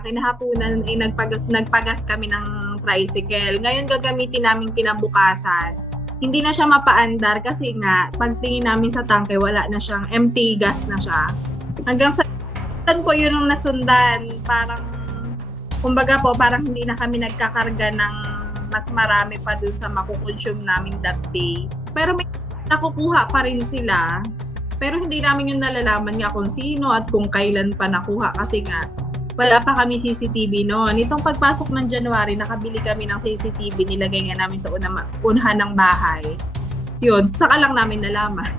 kinahaponan ay nagpagas kami ng tricycle. Ngayon gagamitin namin kinabukasan. Hindi na siya mapaandar kasi nga pagtingin namin sa tangke wala na siyang empty gas na siya. Hanggang sa po yun ang nasundan. Parang kumbaga po parang hindi na kami nagkakarga ng mas marami pa dun sa makukonsume namin that day. Pero may nakukuha pa rin sila. Pero hindi namin yung nalalaman nga kung sino at kung kailan pa nakuha kasi nga wala pa kami CCTV noon. Itong pagpasok ng January, nakabili kami ng CCTV, nilagay nga namin sa unahan ng bahay. Yun, saka lang namin nalaman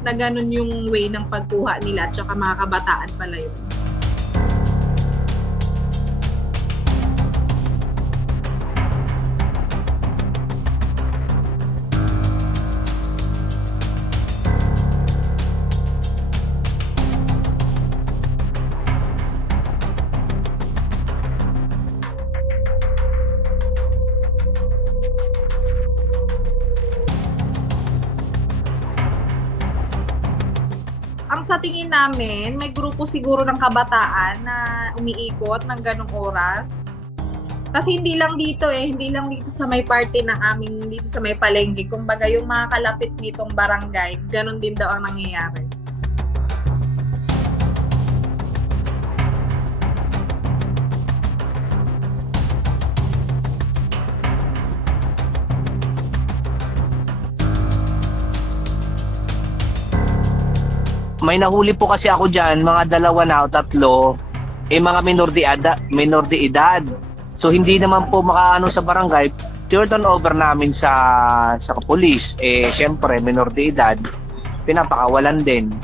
na ganun yung way ng pagkuha nila at saka mga kabataan pala yun. Ang sa tingin namin, may grupo siguro ng kabataan na umiikot ng ganong oras. Kasi hindi lang dito sa may party ng amin, dito sa may palengke. Kumbaga yung mga kalapit nitong barangay, ganon din daw ang nangyayari. May nahuli po kasi ako dyan, mga 2 na o 3, mga minor de edad. So hindi naman po makaano sa barangay, turn over namin sa police. Siyempre, minor de edad, pinapakawalan din.